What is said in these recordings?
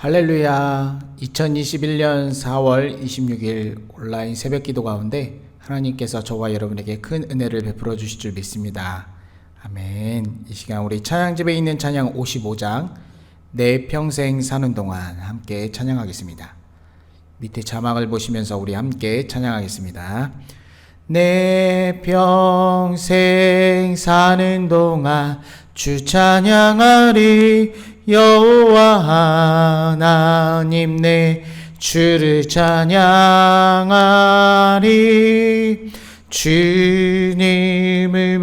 할렐루야. 2021년 4월 26일 온라인 새벽 기도 가운데 하나님께서 저와 여러분에게 큰 은혜를 베풀어 주실 줄 믿습니다. 아멘. 이 시간 우리 찬양집에 있는 찬양 55장 내 평생 사는 동안 함께 찬양하겠습니다. 밑에 자막을 보시면서 우리 함께 찬양하겠습니다. 내 평생 사는 동안 주 찬양하리. 여호와 하나님 내 주를 찬양하리. 주님을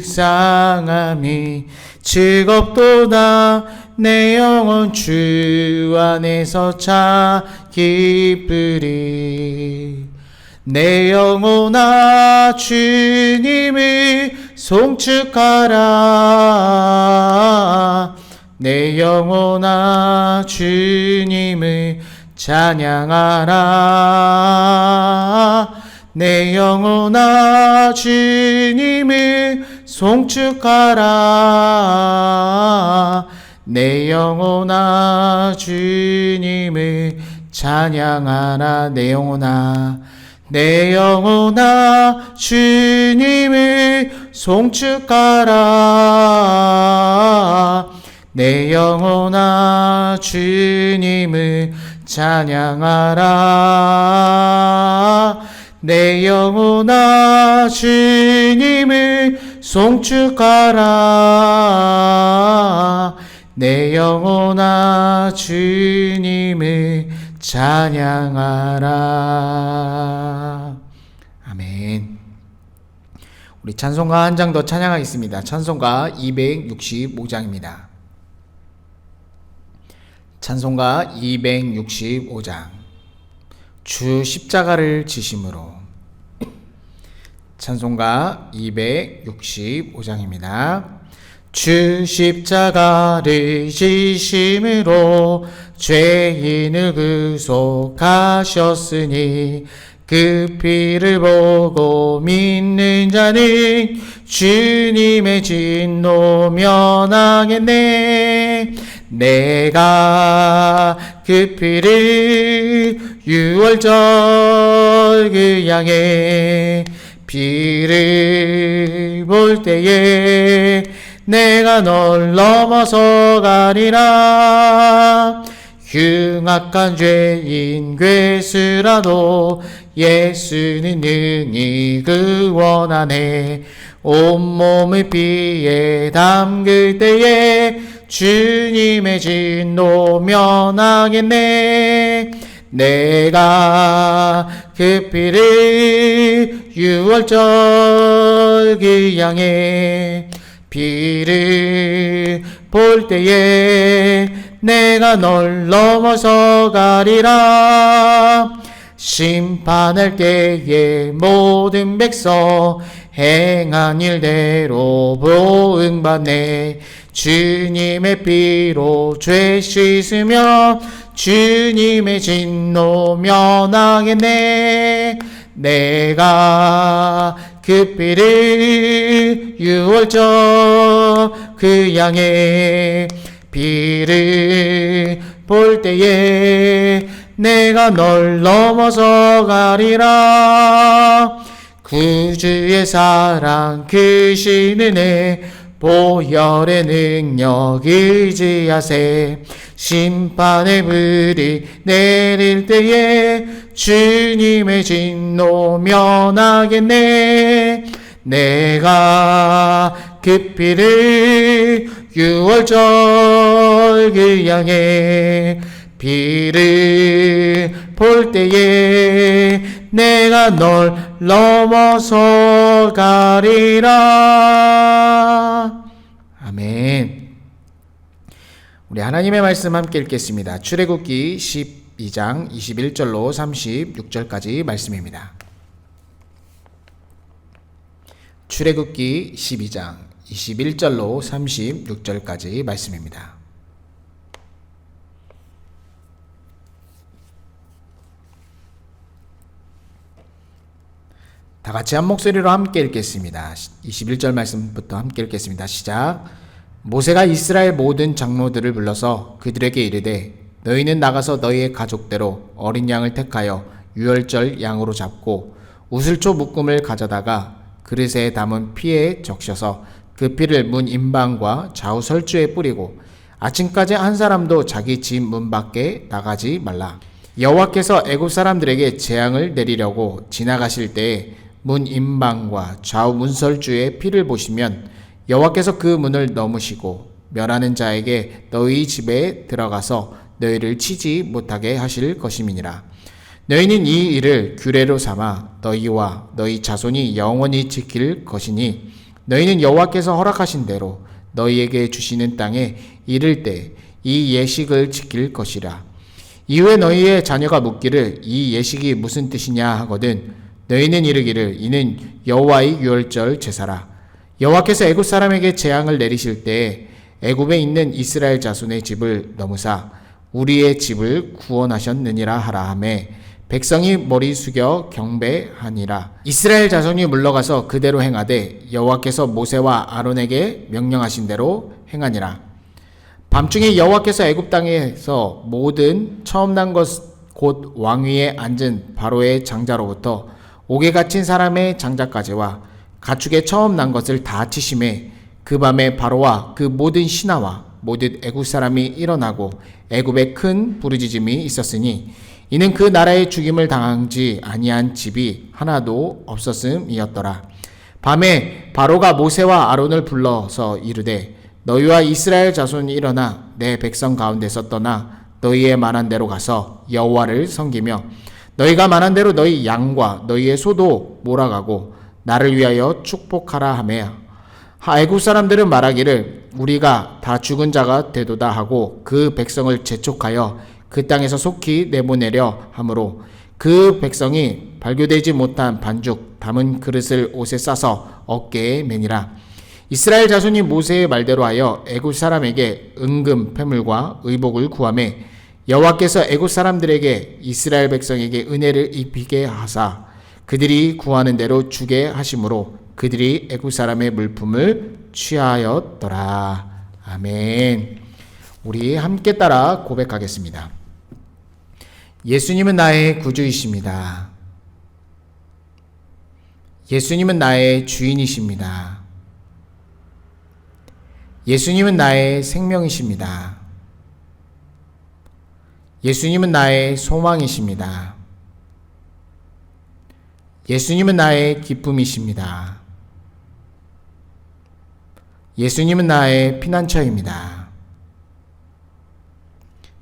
묵상함이 즐겁도다. 내 영혼 주 안에서 참 기쁘리. 내 영혼아 주님을 송축하라. 내 영혼아 주님을 찬양하라. 내 영혼아 주님을 송축하라. 내 영혼아 주님을 찬양하라. 내 영혼아 내 영혼아 주님을 송축하라. 내 영혼아 주님을 찬양하라. 내 영혼아 주님을 송축하라. 내 영혼아 주님을 찬양하라. 아멘. 우리 찬송가 한 장 더 찬양하겠습니다. 찬송가 265장입니다. 찬송가 265장 주 십자가를 지심으로. 찬송가 265장입니다. 주 십자가를 지심으로 죄인을 구속하셨으니 그 피를 보고 믿는 자는 주님의 진노 면하겠네. 내가 그 피를 유월절 그 양의 피를 볼 때에 내가 널 넘어서 가리라. 흉악한 죄인 괴수라도 예수는 능히 구원하네. 온몸을 피에 담글 때에 주님의 진노 면하겠네. 내가 그 피를 유월절 그 양의 피를 볼 때에 내가 널 넘어서 가리라. 심판할 때에 모든 백성 행한 일대로 보응받네. 주님의 피로 죄 씻으며 주님의 진노 면하겠네. 내가 그 피를 유월절 그 양의 피를 볼 때에 내가 널 넘어서 가리라. 구주의 사랑 크신 은혜 보혈의 능력 의지하세. 심판의 불이 내릴 때에 주님의 진노 면하겠네. 내가 그 피를 유월절 그 양의 피를 볼 때에 내가 널 넘어서 가리라. 아멘. 우리 하나님의 말씀 함께 읽겠습니다. 출애굽기 12장 21절로 36절까지 말씀입니다. 출애굽기 12장 21절로 36절까지 말씀입니다. 다 같이 한 목소리로 함께 읽겠습니다. 21절 말씀부터 함께 읽겠습니다. 시작. 모세가 이스라엘 모든 장로들을 불러서 그들에게 이르되 너희는 나가서 너희의 가족대로 어린 양을 택하여 유월절 양으로 잡고 우슬초 묶음을 가져다가 그릇에 담은 피에 적셔서 그 피를 문 임방과 좌우 설주에 뿌리고 아침까지 한 사람도 자기 집 문 밖에 나가지 말라. 여호와께서 애굽 사람들에게 재앙을 내리려고 지나가실 때에 문 임방과 좌우 문설주에 피를 보시면 여호와께서 그 문을 넘으시고 멸하는 자에게 너희 집에 들어가서 너희를 치지 못하게 하실 것임이니라. 너희는 이 일을 규례로 삼아 너희와 너희 자손이 영원히 지킬 것이니 너희는 여호와께서 허락하신 대로 너희에게 주시는 땅에 이를 때 이 예식을 지킬 것이라. 이후에 너희의 자녀가 묻기를 이 예식이 무슨 뜻이냐 하거든 너희는 이르기를 이는 여호와의 유월절 제사라. 여호와께서 애굽 사람에게 재앙을 내리실 때에 애굽에 있는 이스라엘 자손의 집을 넘으사 우리의 집을 구원하셨느니라 하라 하매 백성이 머리 숙여 경배하니라. 이스라엘 자손이 물러가서 그대로 행하되 여호와께서 모세와 아론에게 명령하신 대로 행하니라. 밤중에 여호와께서 애굽 땅에서 모든 처음 난 것 곧 왕위에 앉은 바로의 장자로부터 옥에 갇힌 사람의 장자까지와 가축의 처음 난 것을 다 치심에 그 밤에 바로와 그 모든 신하와 모든 애굽 사람이 일어나고 애굽에 큰 부르짖음이 있었으니 이는 그 나라의 죽임을 당하지 아니한 집이 하나도 없었음이었더라. 밤에 바로가 모세와 아론을 불러서 이르되 너희와 이스라엘 자손이 일어나 내 백성 가운데서 떠나 너희의 말한 대로 가서 여호와를 섬기며 너희가 말한 대로 너희 양과 너희의 소도 몰아가고 나를 위하여 축복하라 하며 애굽 사람들은 말하기를 우리가 다 죽은 자가 되도다 하고 그 백성을 재촉하여 그 땅에서 속히 내보내려 하므로 그 백성이 발교되지 못한 반죽 담은 그릇을 옷에 싸서 어깨에 매니라. 이스라엘 자손이 모세의 말대로 하여 애굽 사람에게 은금 패물과 의복을 구하매 여호와께서 애굽 사람들에게 이스라엘 백성에게 은혜를 입히게 하사 그들이 구하는 대로 주게 하심으로 그들이 애굽 사람의 물품을 취하였더라. 아멘. 우리 함께 따라 고백하겠습니다. 예수님은 나의 구주이십니다. 예수님은 나의 주인이십니다. 예수님은 나의 생명이십니다. 예수님은 나의 소망이십니다. 예수님은 나의 기쁨이십니다. 예수님은 나의 피난처입니다.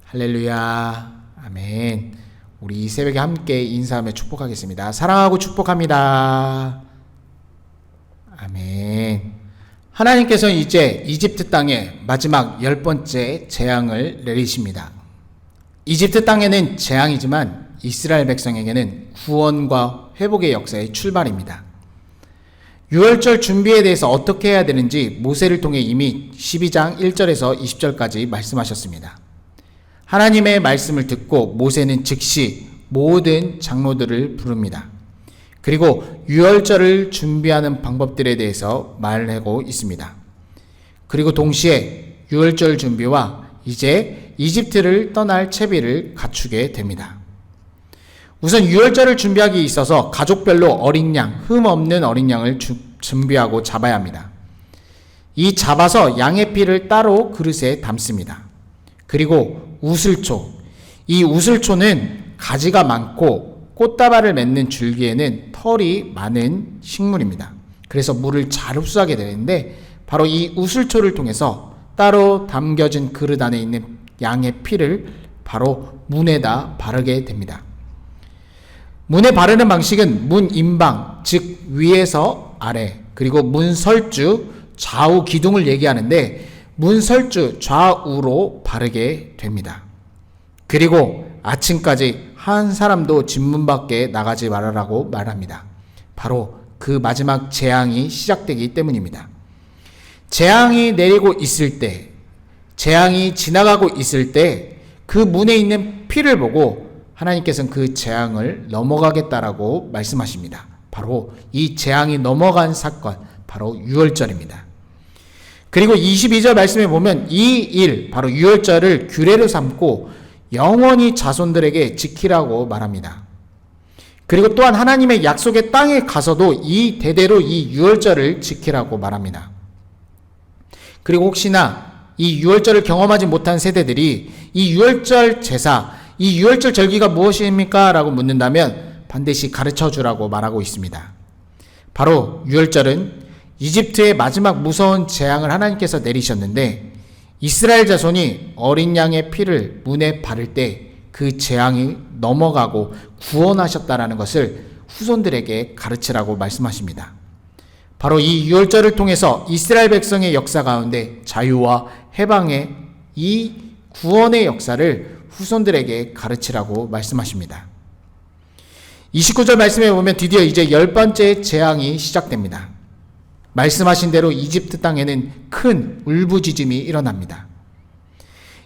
할렐루야. 아멘. 우리 이 새벽에 함께 인사하며 축복하겠습니다. 사랑하고 축복합니다. 아멘. 하나님께서는 이제 이집트 땅에 마지막 10번째 재앙을 내리십니다. 이집트 땅에는 재앙이지만 이스라엘 백성에게는 구원과 회복의 역사의 출발입니다. 유월절 준비에 대해서 어떻게 해야 되는지 모세를 통해 이미 12장 1절에서 20절까지 말씀하셨습니다. 하나님의 말씀을 듣고 모세는 즉시 모든 장로들을 부릅니다. 그리고 유월절을 준비하는 방법들에 대해서 말하고 있습니다. 그리고 동시에 유월절 준비와 이제 이집트를 떠날 채비를 갖추게 됩니다. 우선 유월절을 준비하기 있어서 가족별로 어린 양, 흠 없는 어린 양을 준비하고 잡아야 합니다. 이 잡아서 양의 피를 따로 그릇에 담습니다. 그리고 우슬초, 이 우슬초는 가지가 많고 꽃다발을 맺는 줄기에는 털이 많은 식물입니다. 그래서 물을 잘 흡수하게 되는데 바로 이 우슬초를 통해서 따로 담겨진 그릇 안에 있는 양의 피를 바로 문에다 바르게 됩니다. 문에 바르는 방식은 문 임방, 즉 위에서 아래, 그리고 문설주, 좌우 기둥을 얘기하는데 문설주 좌우로 바르게 됩니다. 그리고 아침까지 한 사람도 집 문 밖에 나가지 말아라고 말합니다. 바로 그 마지막 재앙이 시작되기 때문입니다. 재앙이 내리고 있을 때, 재앙이 지나가고 있을 때 그 문에 있는 피를 보고 하나님께서는 그 재앙을 넘어가겠다라고 말씀하십니다. 바로 이 재앙이 넘어간 사건, 바로 유월절입니다. 그리고 22절 말씀에 보면 이 일, 바로 유월절을 규례로 삼고 영원히 자손들에게 지키라고 말합니다. 그리고 또한 하나님의 약속의 땅에 가서도 이 대대로 이 유월절을 지키라고 말합니다. 그리고 혹시나 이 유월절을 경험하지 못한 세대들이 이 유월절 제사, 이 유월절 절기가 무엇입니까? 라고 묻는다면 반드시 가르쳐 주라고 말하고 있습니다. 바로 유월절은 이집트의 마지막 무서운 재앙을 하나님께서 내리셨는데 이스라엘 자손이 어린 양의 피를 문에 바를 때 그 재앙이 넘어가고 구원하셨다라는 것을 후손들에게 가르치라고 말씀하십니다. 바로 이 유월절을 통해서 이스라엘 백성의 역사 가운데 자유와 해방의 이 구원의 역사를 후손들에게 가르치라고 말씀하십니다. 29절 말씀에 보면 드디어 이제 10번째 재앙이 시작됩니다. 말씀하신 대로 이집트 땅에는 큰 울부짖음이 일어납니다.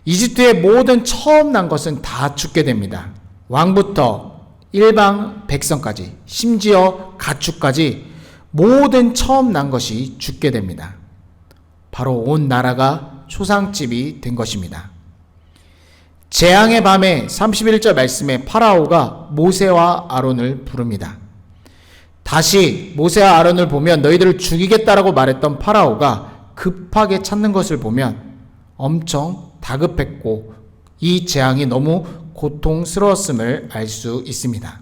이집트의 모든 처음 난 것은 다 죽게 됩니다. 왕부터 일방 백성까지, 심지어 가축까지 모든 처음 난 것이 죽게 됩니다. 바로 온 나라가 초상집이 된 것입니다. 재앙의 밤에 31절 말씀에 파라오가 모세와 아론을 부릅니다. 다시 모세와 아론을 보면 너희들을 죽이겠다라고 말했던 파라오가 급하게 찾는 것을 보면 엄청 다급했고 이 재앙이 너무 고통스러웠음을 알 수 있습니다.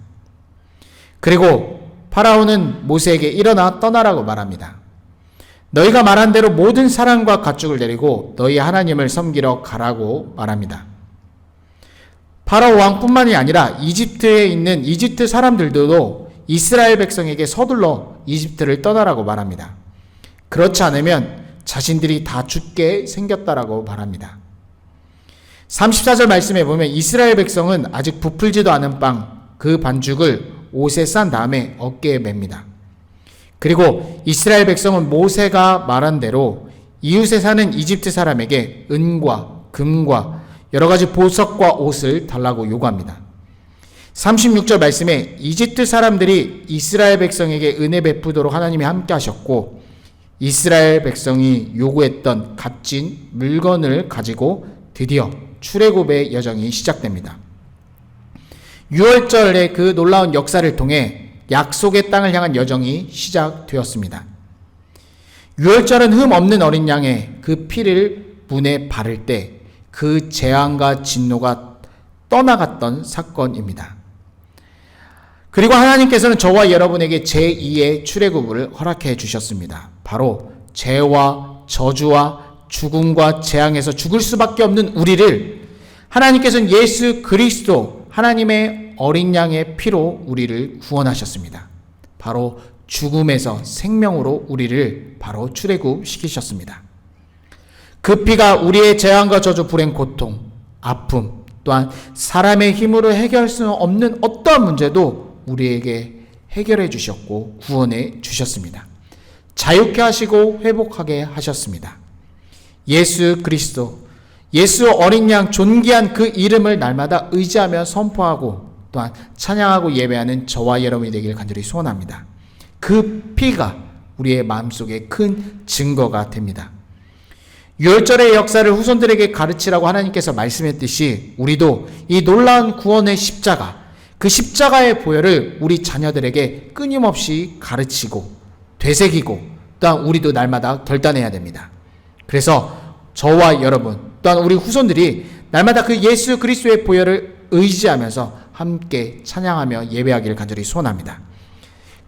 그리고 파라오는 모세에게 일어나 떠나라고 말합니다. 너희가 말한 대로 모든 사람과 가축을 데리고 너희 하나님을 섬기러 가라고 말합니다. 파라오 왕뿐만이 아니라 이집트에 있는 이집트 사람들도 이스라엘 백성에게 서둘러 이집트를 떠나라고 말합니다. 그렇지 않으면 자신들이 다 죽게 생겼다라고 말합니다. 34절 말씀에 보면 이스라엘 백성은 아직 부풀지도 않은 빵, 그 반죽을 옷에 싼 다음에 어깨에 맵니다. 그리고 이스라엘 백성은 모세가 말한 대로 이웃에 사는 이집트 사람에게 은과 금과 여러 가지 보석과 옷을 달라고 요구합니다. 36절 말씀에 이집트 사람들이 이스라엘 백성에게 은혜 베푸도록 하나님이 함께 하셨고 이스라엘 백성이 요구했던 값진 물건을 가지고 드디어 출애굽의 여정이 시작됩니다. 6월절의 그 놀라운 역사를 통해 약속의 땅을 향한 여정이 시작되었습니다. 6월절은 흠 없는 어린 양의 그 피를 문에 바를 때 그 재앙과 진노가 떠나갔던 사건입니다. 그리고 하나님께서는 저와 여러분에게 제2의 출애굽을 허락해 주셨습니다. 바로 죄와 저주와 죽음과 재앙에서 죽을 수밖에 없는 우리를 하나님께서는 예수 그리스도 하나님의 어린 양의 피로 우리를 구원하셨습니다. 바로 죽음에서 생명으로 우리를 바로 출애굽시키셨습니다. 그 피가 우리의 재앙과 저주, 불행, 고통, 아픔 또한 사람의 힘으로 해결할 수 없는 어떠한 문제도 우리에게 해결해 주셨고 구원해 주셨습니다. 자유케 하시고 회복하게 하셨습니다. 예수 그리스도, 예수 어린 양 존귀한 그 이름을 날마다 의지하며 선포하고 또한 찬양하고 예배하는 저와 여러분이 되기를 간절히 소원합니다. 그 피가 우리의 마음속에 큰 증거가 됩니다. 유월절의 역사를 후손들에게 가르치라고 하나님께서 말씀했듯이 우리도 이 놀라운 구원의 십자가, 그 십자가의 보혈을 우리 자녀들에게 끊임없이 가르치고 되새기고 또한 우리도 날마다 결단해야 됩니다. 그래서 저와 여러분 또한 우리 후손들이 날마다 그 예수 그리스도의 보혈을 의지하면서 함께 찬양하며 예배하기를 간절히 소원합니다.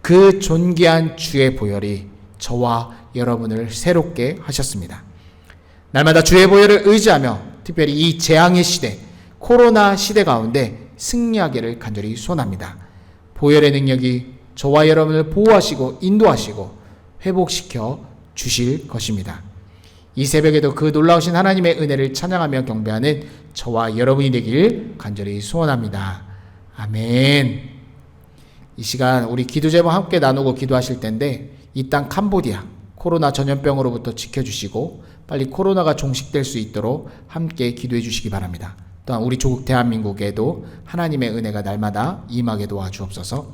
그 존귀한 주의 보혈이 저와 여러분을 새롭게 하셨습니다. 날마다 주의 보혈을 의지하며 특별히 이 재앙의 시대, 코로나 시대 가운데 승리하기를 간절히 소원합니다. 보혈의 능력이 저와 여러분을 보호하시고 인도하시고 회복시켜 주실 것입니다. 이 새벽에도 그 놀라우신 하나님의 은혜를 찬양하며 경배하는 저와 여러분이 되길 간절히 소원합니다. 아멘. 이 시간 우리 기도 제목 함께 나누고 기도하실 텐데 이 땅 캄보디아 코로나 전염병으로부터 지켜주시고 빨리 코로나가 종식될 수 있도록 함께 기도해 주시기 바랍니다. 또한 우리 조국 대한민국에도 하나님의 은혜가 날마다 임하게 도와주옵소서.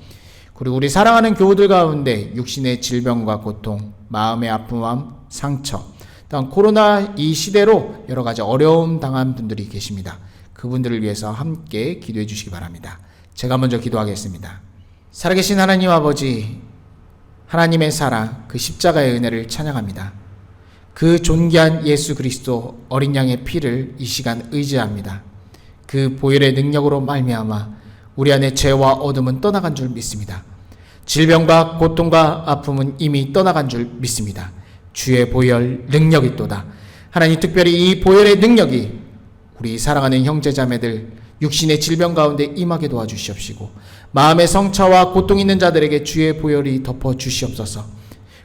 그리고 우리 사랑하는 교우들 가운데 육신의 질병과 고통, 마음의 아픔과 상처, 또한 코로나 이 시대로 여러 가지 어려움 당한 분들이 계십니다. 그분들을 위해서 함께 기도해 주시기 바랍니다. 제가 먼저 기도하겠습니다. 살아계신 하나님 아버지, 하나님의 사랑, 그 십자가의 은혜를 찬양합니다. 그 존귀한 예수 그리스도 어린 양의 피를 이 시간 의지합니다. 그 보혈의 능력으로 말미암아 우리 안의 죄와 어둠은 떠나간 줄 믿습니다. 질병과 고통과 아픔은 이미 떠나간 줄 믿습니다. 주의 보혈 능력이 있도다. 하나님, 특별히 이 보혈의 능력이 우리 사랑하는 형제자매들 육신의 질병 가운데 임하게 도와주시옵시고, 마음의 성차와 고통 있는 자들에게 주의 보혈이 덮어 주시옵소서.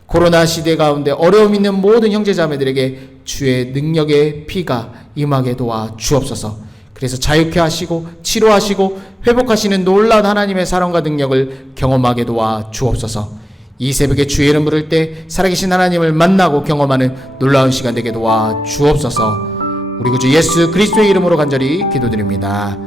코로나 시대 가운데 어려움 있는 모든 형제자매들에게 주의 능력의 피가 임하게 도와 주옵소서. 그래서 자유케 하시고 치료하시고 회복하시는 놀라운 하나님의 사랑과 능력을 경험하게 도와 주옵소서. 이 새벽에 주의 이름 부를 때 살아계신 하나님을 만나고 경험하는 놀라운 시간 되게 도와 주옵소서. 우리 구주 예수 그리스도의 이름으로 간절히 기도드립니다.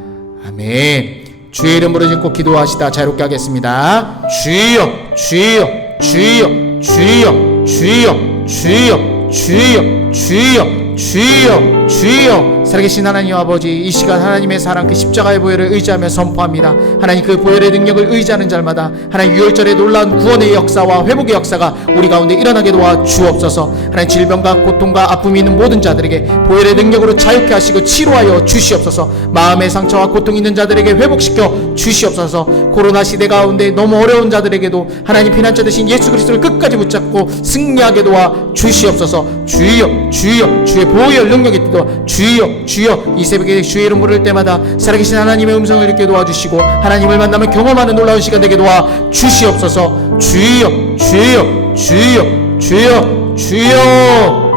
아멘. 주의 이름 부르짖고 기도하시다 자유롭게 하겠습니다. 주여 주여 주여 주여 주여 주여 주여 주여 주여 주여. 살아계신 하나님 아버지, 이 시간 하나님의 사랑, 그 십자가의 보혈을 의지하며 선포합니다. 하나님, 그 보혈의 능력을 의지하는 자마다 하나님 유월절의 놀라운 구원의 역사와 회복의 역사가 우리 가운데 일어나게 도와 주옵소서. 하나님, 질병과 고통과 아픔이 있는 모든 자들에게 보혈의 능력으로 자유케 하시고 치료하여 주시옵소서. 마음의 상처와 고통 있는 자들에게 회복시켜 주시옵소서. 코로나 시대 가운데 너무 어려운 자들에게도 하나님 피난처 되신 예수 그리스도를 끝까지 붙잡고 승리하게 도와 주시옵소서. 주여 주여 주의 보혈 능력이 있도록 주여 주여. 이 새벽에 주의 이름 부를 때마다 살아계신 하나님의 음성을 듣게 도와주시고 하나님을 만나면 경험하는 놀라운 시간 되게 도와 주시옵소서. 주여 주여 주여 주여 주여.